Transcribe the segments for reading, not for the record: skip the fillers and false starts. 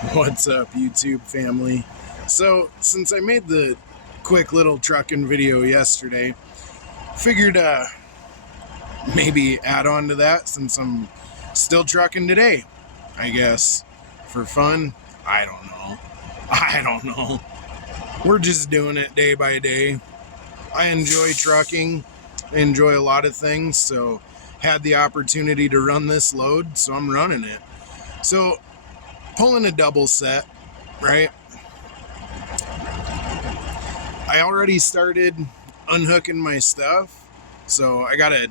What's up, YouTube family? So, since I made the quick little trucking video yesterday, figured maybe add on to that since I'm still trucking today, I guess. For fun? I don't know. We're just doing it day by day. I enjoy trucking. I enjoy a lot of things, so had the opportunity to run this load, so I'm running it. So, pulling a double set, right? I already started unhooking my stuff, so I gotta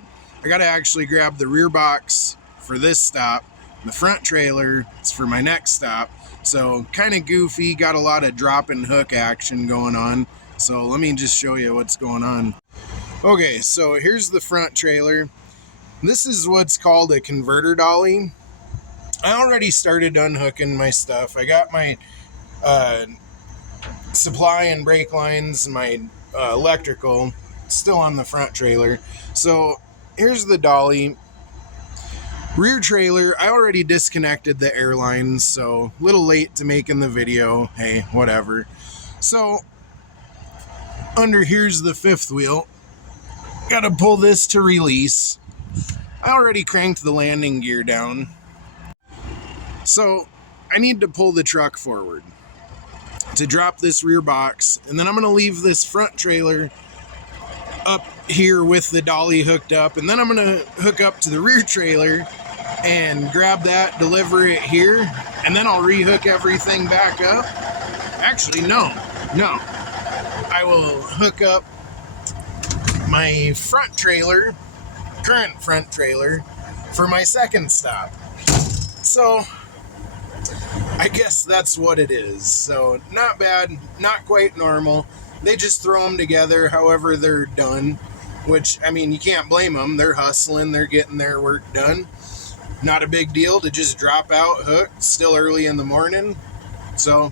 actually grab the rear box for this stop. The front trailer is for my next stop. So kind of goofy, got a lot of drop and hook action going on. So let me just show you what's going on. Okay, so here's the front trailer. This is what's called a converter dolly. I already started unhooking my stuff. I got my supply and brake lines, my electrical still on the front trailer. So here's the dolly. Rear trailer, I already disconnected the air lines, so a little late to making the video. Hey, whatever. So under here's the fifth wheel. Gotta pull this to release. I already cranked the landing gear down. So I need to pull the truck forward to drop this rear box, and then I'm going to leave this front trailer up here with the dolly hooked up, and then I'm going to hook up to the rear trailer and grab that, deliver it here, and then I'll rehook everything back up. Actually, no. I will hook up my front trailer, current front trailer, for my second stop. So I guess that's what it is. So not bad, not quite normal. They just throw them together however they're done, which, I mean, you can't blame them. They're hustling, they're getting their work done. Not a big deal to just drop out, hook, still early in the morning. So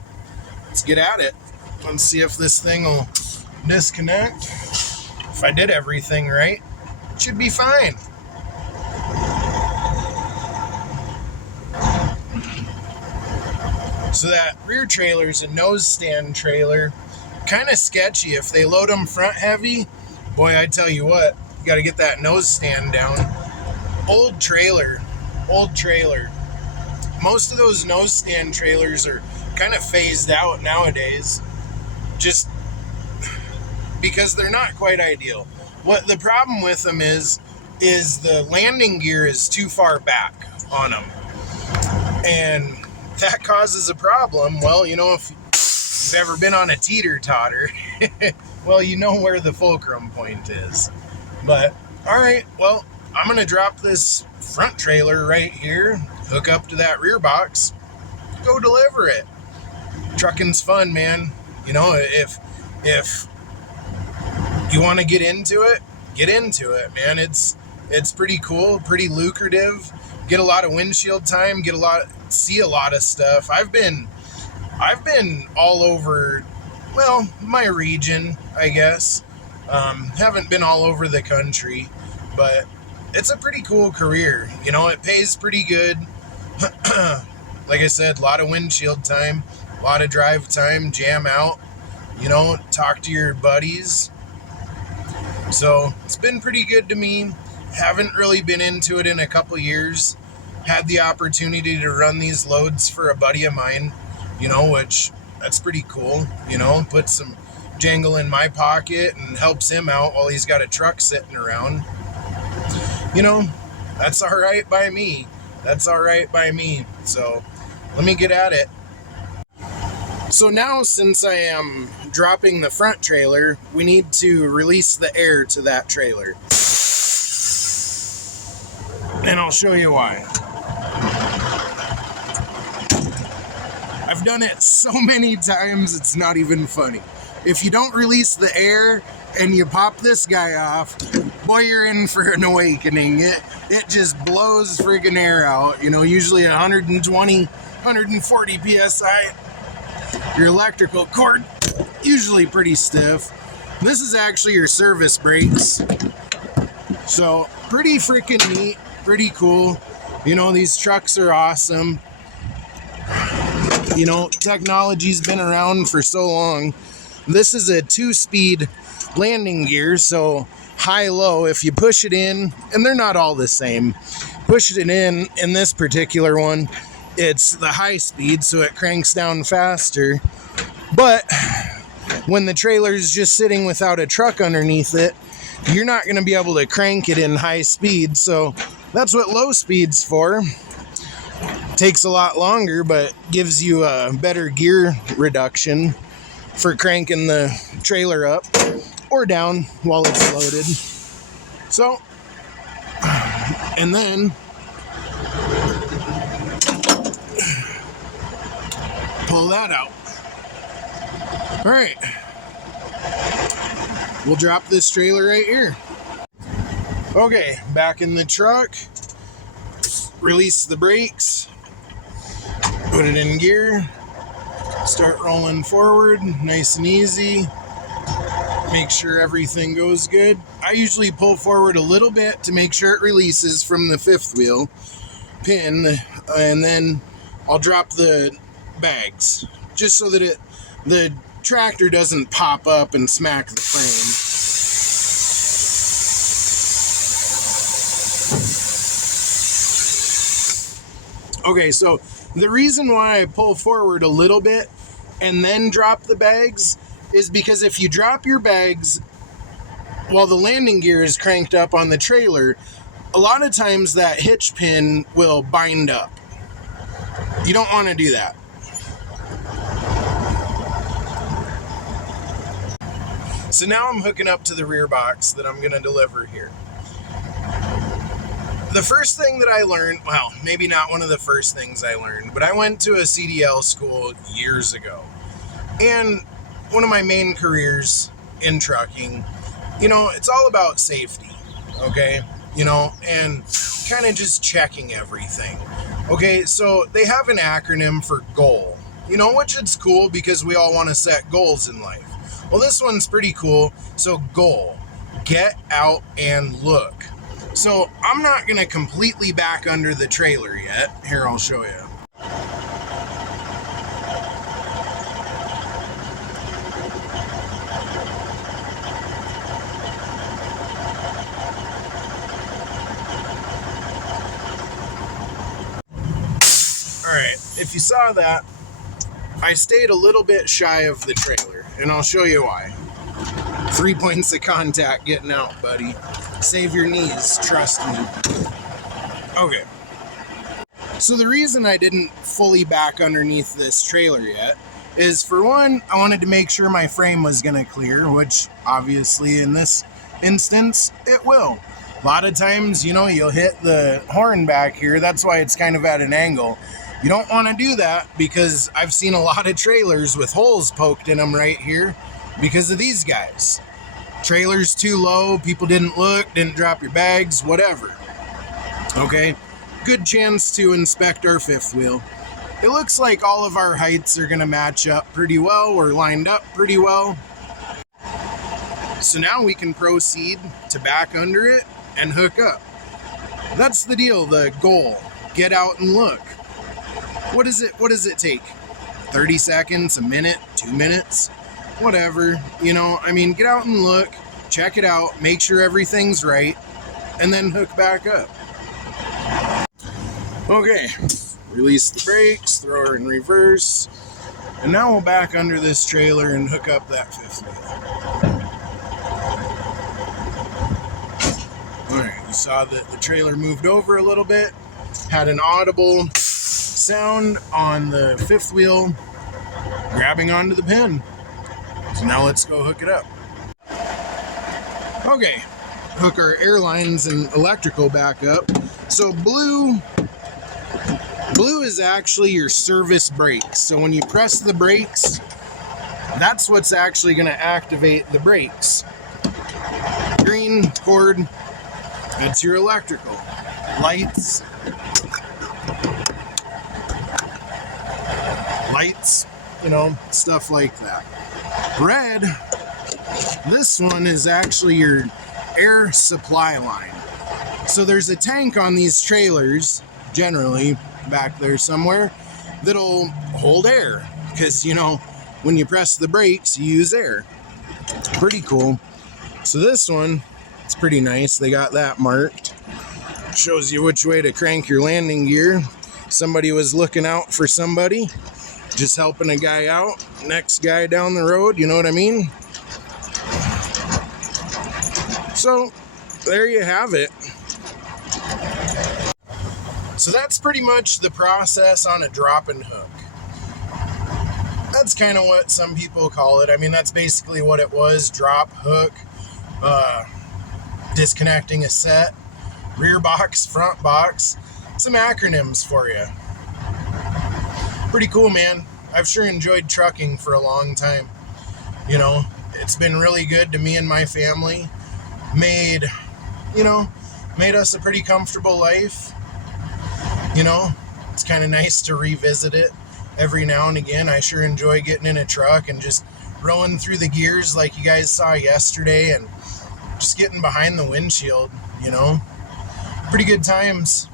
let's get at it. Let's see if this thing will disconnect. If I did everything right, it should be fine. So that rear trailer is a nose stand trailer. Kind of sketchy. If they load them front heavy, boy, I tell you what, you got to get that nose stand down. Old trailer. Most of those nose stand trailers are kind of phased out nowadays, just because they're not quite ideal. What the problem with them is the landing gear is too far back on them. And that causes a problem. Well, you know, if you've ever been on a teeter-totter, well, you know where the fulcrum point is. But, all right, well, I'm going to drop this front trailer right here, hook up to that rear box, go deliver it. Trucking's fun, man. You know, if you want to get into it, man. It's pretty cool, pretty lucrative. Get a lot of windshield time, see a lot of stuff. I've been all over, well, my region, I guess. Haven't been all over the country, but it's a pretty cool career. You know, it pays pretty good. Like I said, a lot of windshield time, a lot of drive time, jam out, you know, talk to your buddies. So it's been pretty good to me. Haven't really been into it in a couple years. Had the opportunity to run these loads for a buddy of mine, you know, which that's pretty cool, you know, put some jangle in my pocket and helps him out while he's got a truck sitting around. You know, that's all right by me. So let me get at it. So now, since I am dropping the front trailer, we need to release the air to that trailer. And I'll show you why. I've done it so many times, it's not even funny. If you don't release the air and you pop this guy off, boy, you're in for an awakening. It just blows friggin' air out. You know, usually 120, 140 PSI. Your electrical cord, usually pretty stiff. This is actually your service brakes. So, pretty freaking neat, pretty cool. You know, these trucks are awesome. You know, technology's been around for so long. This is a 2-speed landing gear, so high-low, if you push it in, and they're not all the same, push it in this particular one, it's the high speed, so it cranks down faster. But when the trailer's just sitting without a truck underneath it, you're not going to be able to crank it in high speed, so that's what low speed's for. Takes a lot longer, but gives you a better gear reduction for cranking the trailer up or down while it's loaded. So, and then pull that out. All right, we'll drop this trailer right here. Okay, back in the truck, release the brakes, put it in gear, start rolling forward, nice and easy. Make sure everything goes good. I usually pull forward a little bit to make sure it releases from the fifth wheel pin, and then I'll drop the bags just so that the tractor doesn't pop up and smack the frame. Okay, so the reason why I pull forward a little bit and then drop the bags is because if you drop your bags while the landing gear is cranked up on the trailer, a lot of times that hitch pin will bind up. You don't want to do that. So now I'm hooking up to the rear box that I'm going to deliver here. The first thing that I learned, well, maybe not one of the first things I learned, but I went to a CDL school years ago. And one of my main careers in trucking, you know, it's all about safety, okay? You know, and kind of just checking everything. Okay, so they have an acronym for GOAL, you know, which is cool because we all want to set goals in life. Well, this one's pretty cool. So GOAL, get out and look. So I'm not going to completely back under the trailer yet. Here, I'll show you. Alright, if you saw that, I stayed a little bit shy of the trailer, and I'll show you why. 3 points of contact getting out, buddy. Save your knees, trust me. Okay. So the reason I didn't fully back underneath this trailer yet is, for one, I wanted to make sure my frame was going to clear, which obviously in this instance, it will. A lot of times, you know, you'll hit the horn back here. That's why it's kind of at an angle. You don't want to do that because I've seen a lot of trailers with holes poked in them right here because of these guys. Trailer's too low, people didn't look, didn't drop your bags, whatever. Okay, good chance to inspect our fifth wheel. It looks like all of our heights are going to match up pretty well. We're lined up pretty well. So now we can proceed to back under it and hook up. That's the deal, the goal. Get out and look. What does it take? 30 seconds, a minute, 2 minutes, whatever. You know, I mean, get out and look, check it out, make sure everything's right, and then hook back up. Okay, release the brakes, throw her in reverse, and now we'll back under this trailer and hook up that fifth wheel. Alright, you saw that the trailer moved over a little bit, had an audible sound on the fifth wheel grabbing onto the pin. So now let's go hook it up. Okay, hook our airlines and electrical back up. So blue is actually your service brakes. So when you press the brakes, that's what's actually going to activate the brakes. Green cord, that's your electrical. Lights, you know, stuff like that. Red, this one is actually your air supply line. So there's a tank on these trailers, generally back there somewhere, that'll hold air, because you know when you press the brakes you use air. Pretty cool. So this one, it's pretty nice. They got that marked. Shows you which way to crank your landing gear. Somebody was looking out for somebody, just helping a guy out, next guy down the road, you know what I mean? So there you have it. So that's pretty much the process on a drop and hook. That's kind of what some people call it. I mean, that's basically what it was. Drop, hook, disconnecting a set, rear box, front box. Some acronyms for you. Pretty cool, man. I've sure enjoyed trucking for a long time. You know, it's been really good to me and my family. Made us a pretty comfortable life. You know, it's kind of nice to revisit it every now and again. I sure enjoy getting in a truck and just rolling through the gears like you guys saw yesterday and just getting behind the windshield, you know. Pretty good times.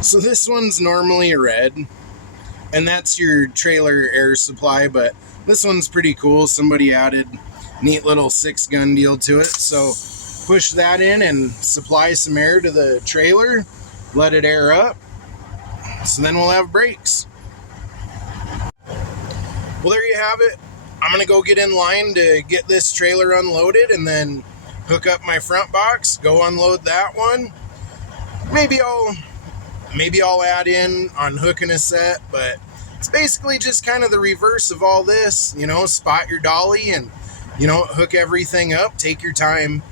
So this one's normally red, and that's your trailer air supply, but this one's pretty cool. Somebody added a neat little 6-gun deal to it. So push that in and supply some air to the trailer, let it air up, so then we'll have brakes. Well, there you have it. I'm going to go get in line to get this trailer unloaded and then hook up my front box, go unload that one. Maybe I'll add in unhooking a set, but it's basically just kind of the reverse of all this, you know, spot your dolly and, you know, hook everything up. Take your time.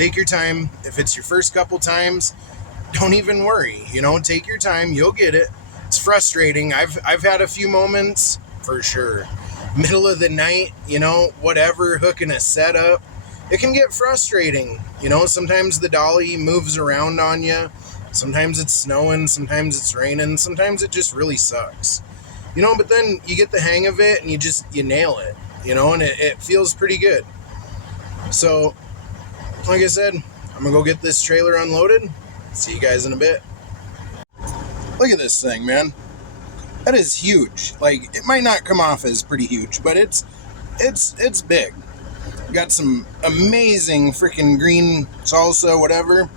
If it's your first couple times, don't even worry, you know, take your time. You'll get it. It's frustrating. I've had a few moments for sure. Middle of the night, you know, whatever, hooking a set up. It can get frustrating. You know, sometimes the dolly moves around on you. Sometimes it's snowing, sometimes it's raining, sometimes it just really sucks. You know, but then you get the hang of it and you nail it, you know, and it feels pretty good. So, like I said, I'm gonna go get this trailer unloaded. See you guys in a bit. Look at this thing, man. That is huge. Like, it might not come off as pretty huge, but it's big. Got some amazing freaking green salsa, whatever.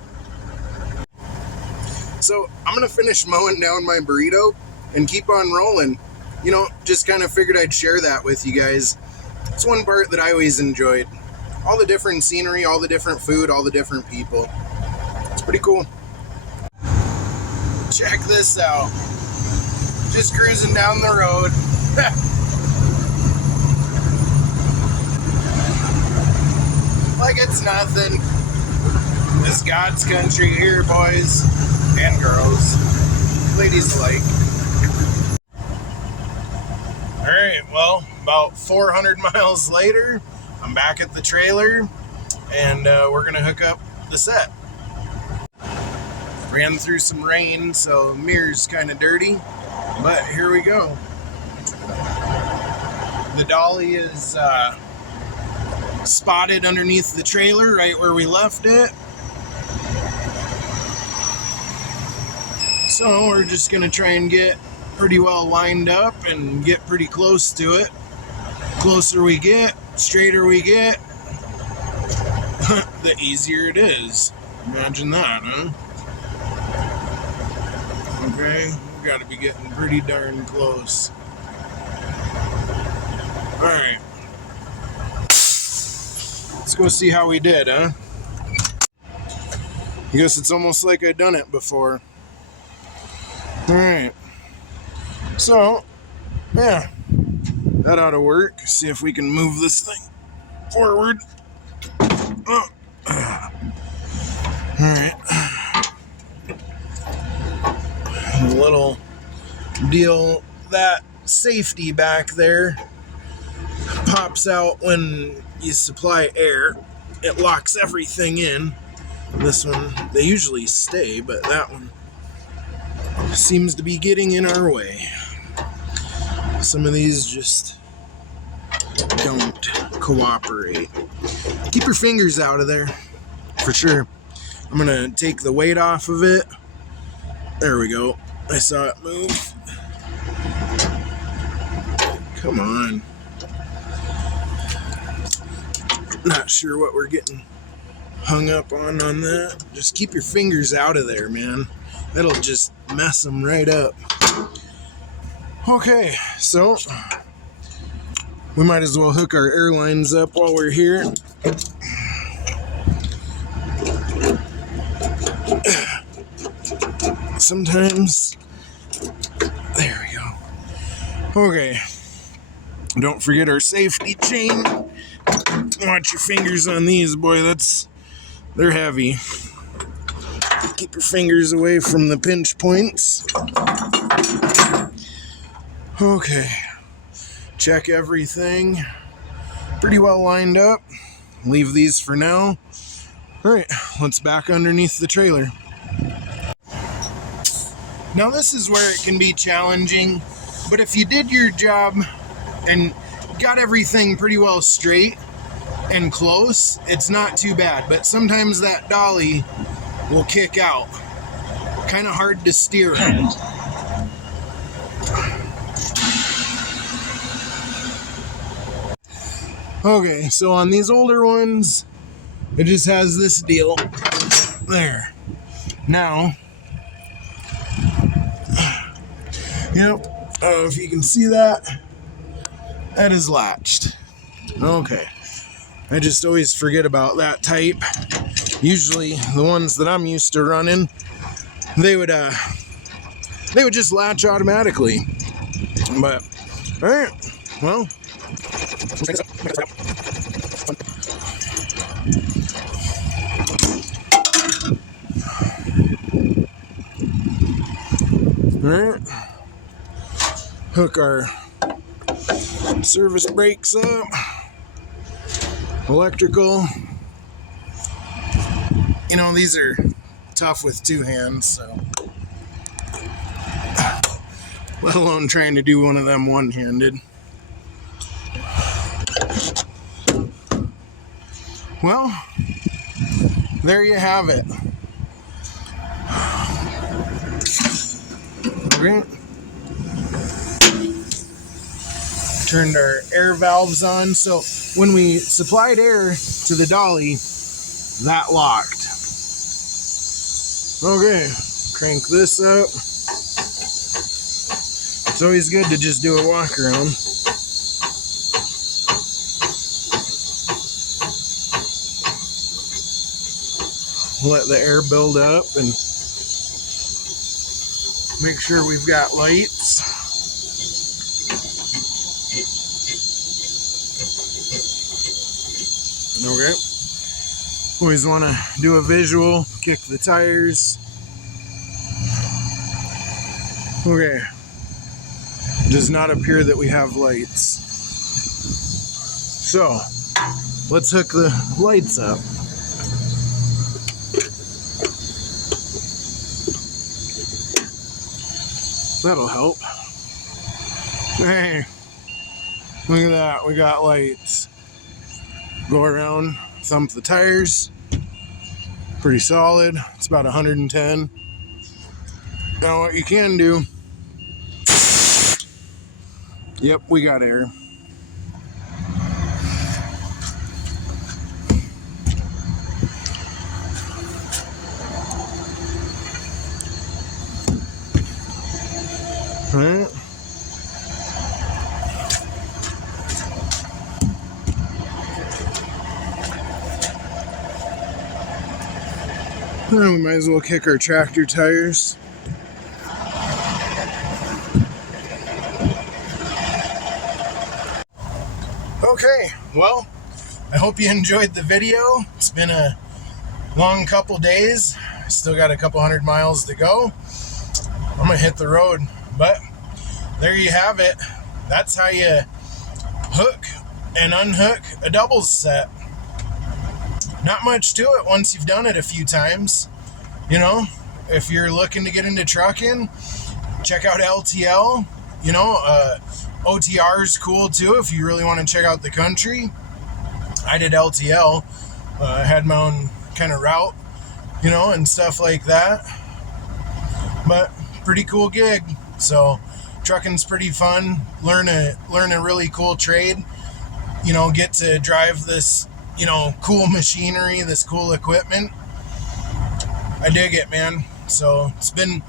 So I'm going to finish mowing down my burrito and keep on rolling. You know, just kind of figured I'd share that with you guys. It's one part that I always enjoyed. All the different scenery, all the different food, all the different people. It's pretty cool. Check this out. Just cruising down the road. Like it's nothing. This God's country here, boys and girls, ladies alike. Alright, well, about 400 miles later, I'm back at the trailer, and we're going to hook up the set. Ran through some rain, so the mirror's kind of dirty, but here we go. The dolly is spotted underneath the trailer, right where we left it. So we're just going to try and get pretty well lined up and get pretty close to it. Closer we get, straighter we get, the easier it is. Imagine that, huh? Okay, we've got to be getting pretty darn close. Alright. Let's go see how we did, huh? I guess it's almost like I've done it before. Alright. So, yeah. That ought to work. See if we can move this thing forward. Oh. Alright. A little deal, that safety back there pops out when you supply air. It locks everything in. This one, they usually stay, but that one seems to be getting in our way. Some of these just don't cooperate. Keep your fingers out of there, for sure. I'm gonna take the weight off of it. There we go. I saw it move. Come on. Not sure what we're getting hung up on that. Just keep your fingers out of there, man. That'll just mess them right up. Okay, so we might as well hook our airlines up while we're here. Sometimes, there we go. Okay, don't forget our safety chain. Watch your fingers on these, boy. They're heavy. Keep your fingers away from the pinch points. Okay, check everything. Pretty well lined up. Leave these for now. All right, let's back underneath the trailer. Now this is where it can be challenging, but if you did your job and got everything pretty well straight and close, it's not too bad. But sometimes that dolly will kick out. Kind of hard to steer it. Okay, so on these older ones, it just has this deal there. Now, yep, if you can see that, that is latched. Okay, I just always forget about that type. Usually, the ones that I'm used to running, they would just latch automatically. But, all right, well. Alright, hook our service brakes up, electrical. You know, these are tough with two hands, so let alone trying to do one of them one-handed. Well, there you have it. Okay. Turned our air valves on, so when we supplied air to the dolly, that locked. Okay, crank this up. It's always good to just do a walk around. Let the air build up and make sure we've got lights. Okay. Always want to do a visual, kick the tires. Okay. Does not appear that we have lights. So, let's hook the lights up. That'll help. Hey, look at that. We got lights. Go around, thump the tires. Pretty solid. It's about 110. Now what you can do. Yep, we got air. All right. We might as well kick our tractor tires. Okay, well, I hope you enjoyed the video. It's been a long couple days. Still got a couple 100 miles to go. I'm gonna hit the road, but there you have it. That's how you hook and unhook a doubles set. Not much to it once you've done it a few times. You know, if you're looking to get into trucking, check out LTL. You know, OTR is cool too if you really want to check out the country. I did LTL. I had my own kind of route, you know, and stuff like that. But pretty cool gig. So trucking's pretty fun. Learn a really cool trade. You know, get to drive this, you know, cool machinery, this cool equipment. I dig it, man. So it's been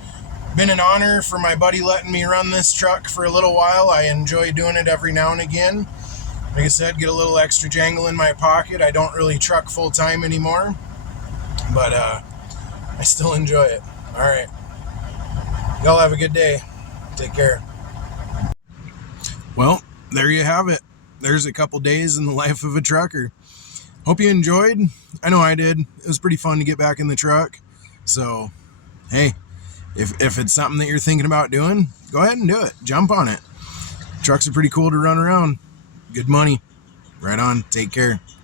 an honor for my buddy letting me run this truck for a little while. I enjoy doing it every now and again. Like I said, get a little extra jangle in my pocket. I don't really truck full time anymore, but I still enjoy it. All right. Y'all have a good day. Take care. Well, there you have it. There's a couple days in the life of a trucker. Hope you enjoyed. I know I did. It was pretty fun to get back in the truck. So, hey, if it's something that you're thinking about doing, go ahead and do it. Jump on it. Trucks are pretty cool to run around. Good money. Right on. Take care.